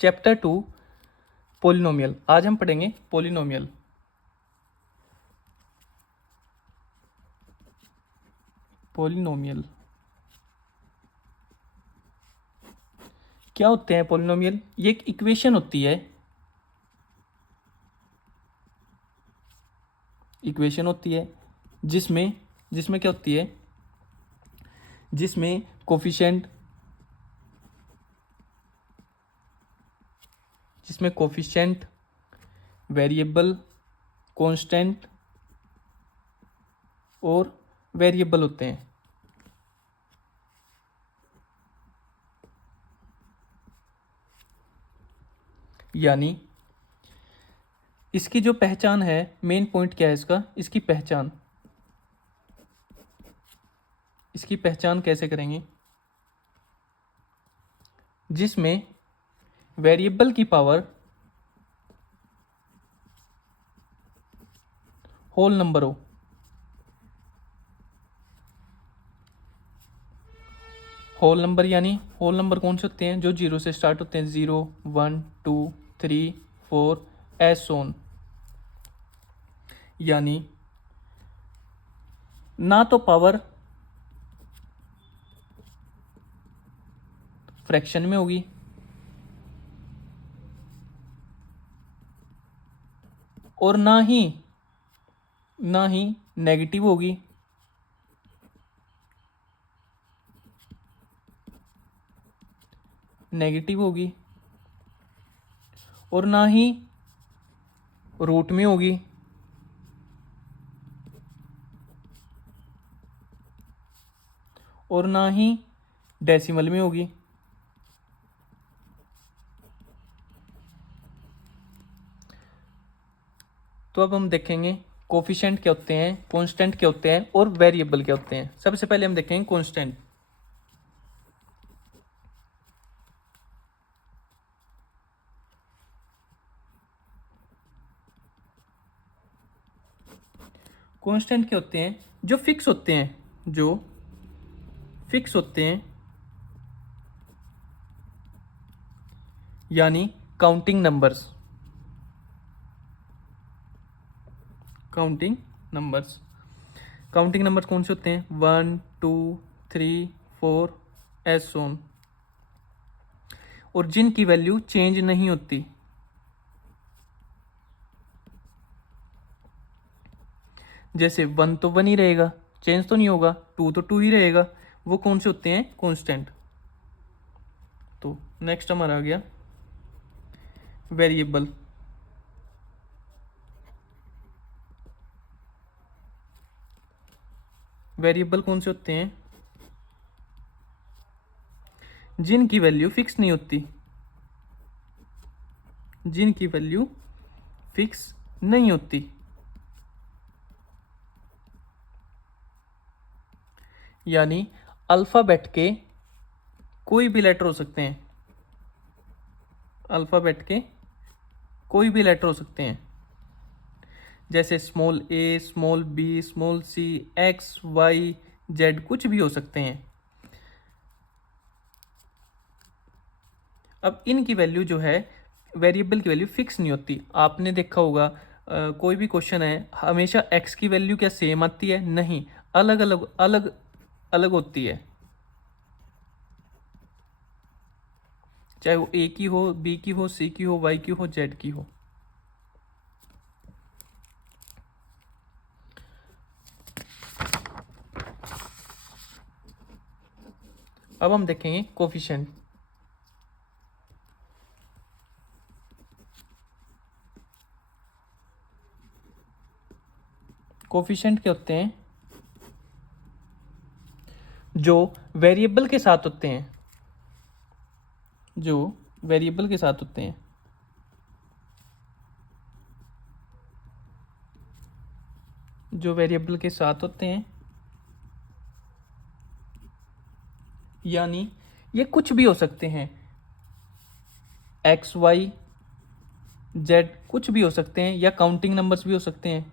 Chapter 2 polynomial. आज हम पढ़ेंगे पोलिनोमियल। पोलिनोमियल क्या होते हैं? पोलिनोमियल ये एक इक्वेशन होती है। इक्वेशन होती है जिसमें जिसमें क्या होती है? जिसमें कोफिशिएंट वेरिएबल, कांस्टेंट और वेरिएबल होते हैं। यानी इसकी जो पहचान है, मेन पॉइंट क्या है इसका? इसकी पहचान कैसे करेंगे? जिसमें वेरिएबल की पावर होल नंबर हो। होल नंबर यानी होल नंबर कौन से होते हैं? जो 0 से स्टार्ट होते हैं, 0, 1, 2, 3, 4 एस ऑन। यानी ना तो पावर फ्रैक्शन में होगी और ना ही नेगेटिव होगी, और ना ही रूट में होगी, और ना ही डेसिमल में होगी। तो अब हम देखेंगे कोफिशिएंट क्या होते हैं, कांस्टेंट क्या होते हैं और वेरिएबल क्या होते हैं। सबसे पहले हम देखेंगे कांस्टेंट। कांस्टेंट क्या होते हैं? जो फिक्स होते हैं, यानी काउंटिंग नंबर्स। काउंटिंग नंबर्स कौन से होते हैं? 1, 2, 3, 4 एस ऑन, और जिनकी वैल्यू चेंज नहीं होती। जैसे 1 तो 1 ही रहेगा, चेंज तो नहीं होगा। 2 तो 2 ही रहेगा। वो कौन से होते हैं? कांस्टेंट। तो नेक्स्ट हमारा आ गया वेरिएबल। वेरिएबल कौन से होते हैं? जिनकी वैल्यू फिक्स नहीं होती। यानी अल्फाबेट के कोई भी लेटर हो सकते हैं। जैसे स्मॉल ए, small B, small C, x, Y, Z, कुछ भी हो सकते हैं। अब इनकी वैल्यू जो है, वेरिएबल की वैल्यू फिक्स नहीं होती। आपने देखा होगा कोई भी क्वेश्चन है, हमेशा एक्स की वैल्यू क्या सेम आती है? नहीं, अलग अलग होती है। चाहे वो ए की हो, बी की हो, सी की हो, वाई की हो, जेड की हो। अब हम देखेंगे कोफिशिएंट। कोफिशिएंट क्या होते हैं? जो वेरिएबल के साथ होते हैं। जो वेरिएबल के साथ होते हैं, यानी ये कुछ भी हो सकते हैं। एक्स, वाई, जेड कुछ भी हो सकते हैं, या काउंटिंग नंबर्स भी हो सकते हैं।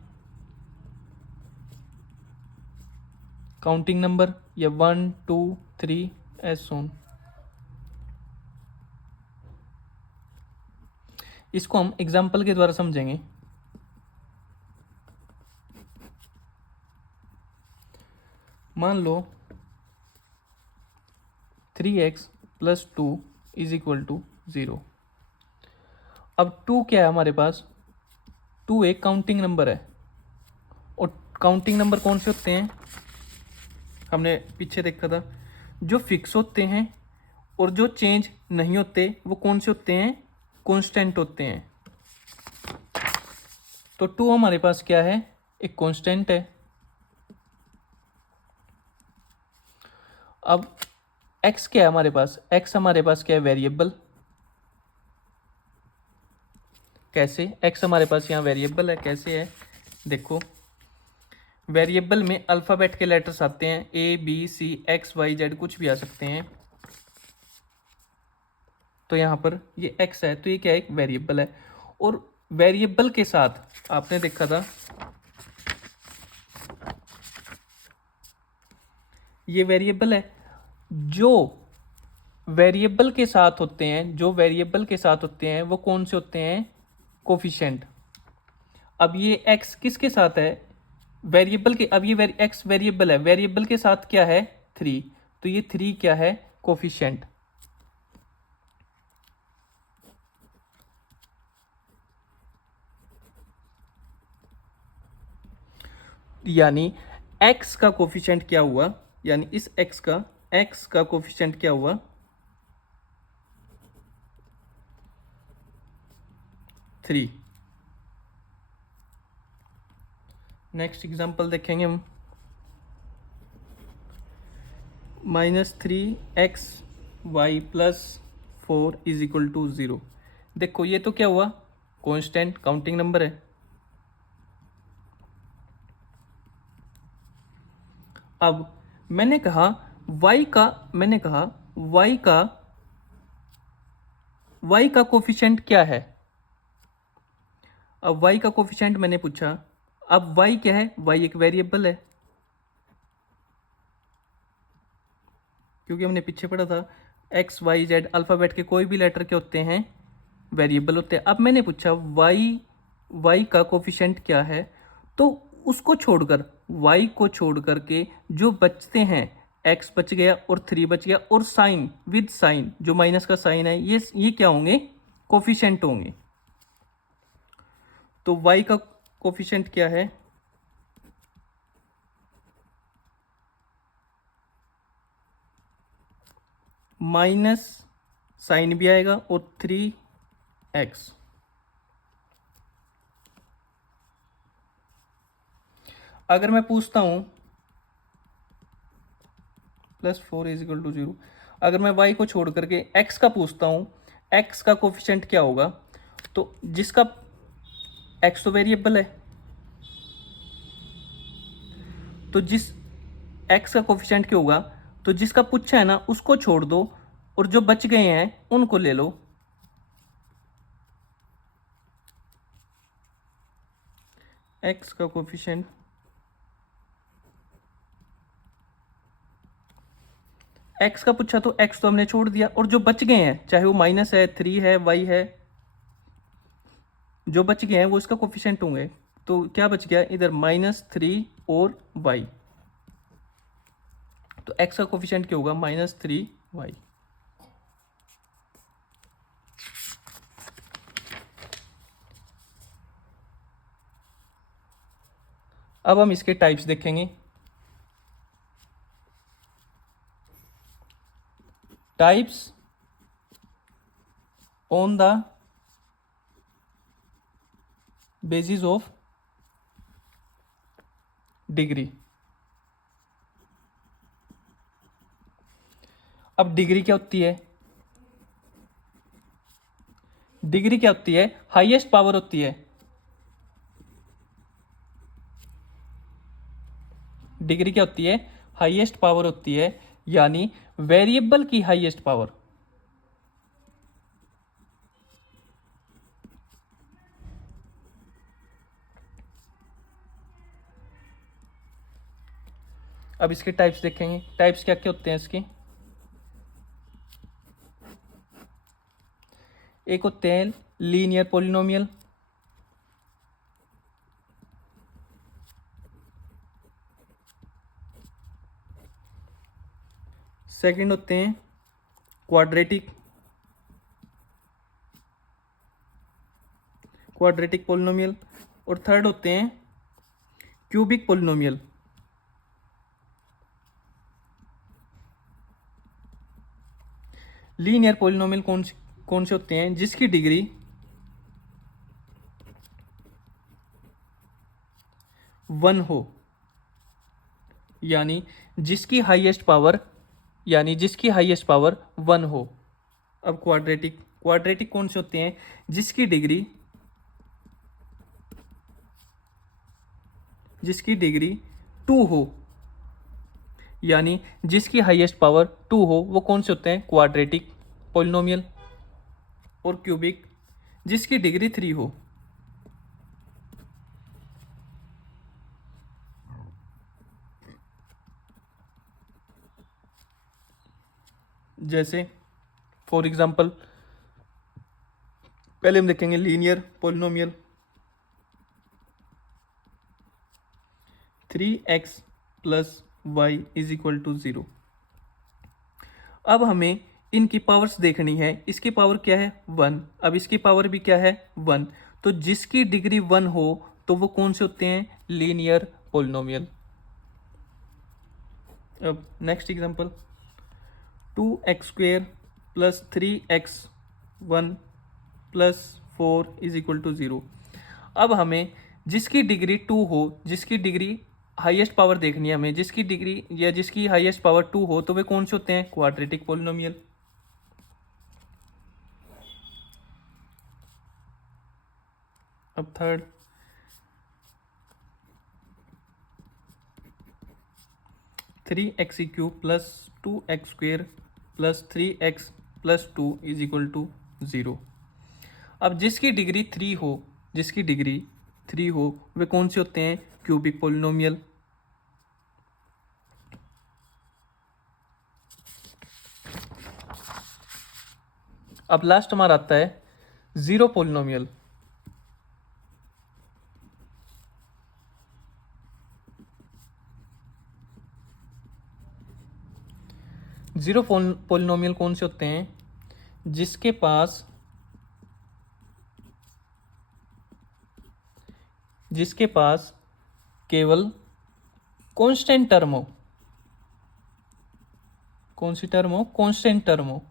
काउंटिंग नंबर या 1, 2, 3 एस ऑन। इसको हम एग्जाम्पल के द्वारा समझेंगे। मान लो 3x + 2 = 0। अब 2 क्या है हमारे पास? 2 एक काउंटिंग नंबर है, और काउंटिंग नंबर कौन से होते हैं? हमने पीछे देखा था, जो फिक्स होते हैं और जो चेंज नहीं होते वो कौन से होते हैं? कांस्टेंट होते हैं। तो 2 हमारे पास क्या है? एक कांस्टेंट है। अब x क्या है हमारे पास? x हमारे पास क्या है? वेरिएबल। कैसे? x हमारे पास यहाँ वेरिएबल है। कैसे है? देखो, वेरिएबल में अल्फ़ाबेट के लेटर्स आते हैं, A, B, C, X, Y, Z कुछ भी आ सकते हैं। तो यहाँ पर ये x है, तो ये क्या है? एक वेरिएबल है। और वेरिएबल के साथ आपने देखा था, ये वेरिएबल है। जो वेरिएबल के साथ होते हैं, जो वेरिएबल के साथ होते हैं वो कौन से होते हैं? कोफिशिएंट। अब ये x किसके साथ है? वेरिएबल के। अब ये x वेरिएबल है, वेरिएबल के साथ क्या है? 3। तो ये 3 क्या है? कोफिशिएंट। यानी x का कोफिशिएंट क्या हुआ? यानी इस x का कोफिशिएंट क्या हुआ? 3। नेक्स्ट एग्जांपल देखेंगे हम। -3xy + 4 = 0। देखो ये तो क्या हुआ? कांस्टेंट, काउंटिंग नंबर है। अब मैंने कहा y का कोफिशिएंट क्या है? अब y का कोफिशिएंट मैंने पूछा। अब y क्या है? y एक वेरिएबल है, क्योंकि हमने पीछे पढ़ा था x, y, z अल्फ़ाबेट के कोई भी लेटर के होते हैं, वेरिएबल होते हैं। अब मैंने पूछा y का कोफिशिएंट क्या है, तो उसको छोड़कर, y को छोड़ करके जो बचते हैं, x बच गया और 3 बच गया, और साइन विद साइन, जो माइनस का साइन है, ये क्या होंगे? कोफिशिएंट होंगे। तो y का कोफिशिएंट क्या है? माइनस साइन भी आएगा और 3x। अगर मैं पूछता हूं +4 = 0, अगर मैं y को छोड़ करके x का पूछता हूं, x का कोफिशिएंट क्या होगा? तो जिसका x तो वेरिएबल है, तो जिस x का कोफिशिएंट क्या होगा? तो जिसका पूछा है ना उसको छोड़ दो, और जो बच गए हैं उनको ले लो। x का कोफिशिएंट x का पूछा तो x तो हमने छोड़ दिया, और जो बच गए हैं, चाहे वो माइनस है, 3 है, y है, जो बच गए हैं वो इसका कोफिशिएंट होंगे। तो क्या बच गया इधर? -3 और y। तो x का कोफिशिएंट क्या होगा? -3y। अब हम इसके टाइप्स देखेंगे। Types on the basis of degree. अब डिग्री क्या होती है? डिग्री क्या होती है? हाईएस्ट पावर होती है। डिग्री क्या होती है? हाईएस्ट पावर होती है, यानी वेरिएबल की हाईएस्ट पावर। अब इसके टाइप्स देखेंगे। टाइप्स क्या क्या होते हैं इसके? एक होते हैं लीनियर पोलिनोमियल, सेकंड होते हैं क्वाड्रेटिक पोलिनोमियल, और थर्ड होते हैं क्यूबिक पोलिनोमियल। लीनियर पोलिनोमियल कौन से होते हैं? जिसकी डिग्री वन हो, यानी जिसकी हाईएस्ट पावर वन हो। अब क्वाड्रेटिक कौन से होते हैं? जिसकी डिग्री टू हो, यानी जिसकी हाईएस्ट पावर टू हो, वो कौन से होते हैं? Quadratic polynomial. और क्यूबिक जिसकी डिग्री थ्री हो। जैसे फॉर एग्जांपल पहले हम देखेंगे linear polynomial, 3x plus Y is equal to 0। अब हमें इनकी पावर्स देखनी है। इसकी पावर क्या है? 1। अब इसकी पावर भी क्या है? 1। तो जिसकी डिग्री 1 हो तो वो कौन से होते हैं? Linear polynomial. अब next example, 2x² plus 3x1 plus 4 is equal to 0। अब हमें जिसकी डिग्री 2 हो, जिसकी डिग्री हाईएस्ट पावर देखनी है हमें, जिसकी डिग्री या जिसकी हाईएस्ट पावर 2 हो, तो वे कौन से होते हैं? Quadratic polynomial. अब third, 3x³ plus 2x² plus 3x plus 2 is equal to 0। अब जिसकी डिग्री 3 हो वे कौन से होते हैं? Cubic polynomial. अब लास्ट हमारा आता है जीरो पोलिनोमियल। जीरो पोलिनोमियल कौन से होते हैं? जिसके पास केवल कांस्टेंट टर्म हो। कौन सी टर्म हो? कांस्टेंट टर्म हो,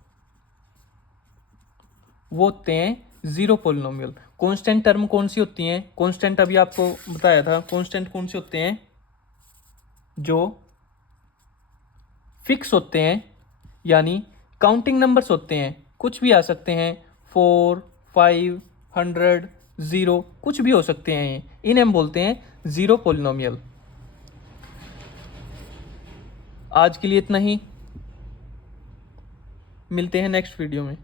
वो होते हैं जीरो पोलिनोमियल। कांस्टेंट टर्म कौन सी होती हैं? कांस्टेंट अभी आपको बताया था। कांस्टेंट कौन से होते हैं? जो फिक्स होते हैं, यानी काउंटिंग नंबर्स होते हैं, कुछ भी आ सकते हैं, 4, 5, 100, 0, कुछ भी हो सकते हैं। इन्हें हम बोलते हैं जीरो पोलिनोमियल। आज के लिए इतना ही, मिलते हैं नेक्स्ट वीडियो में।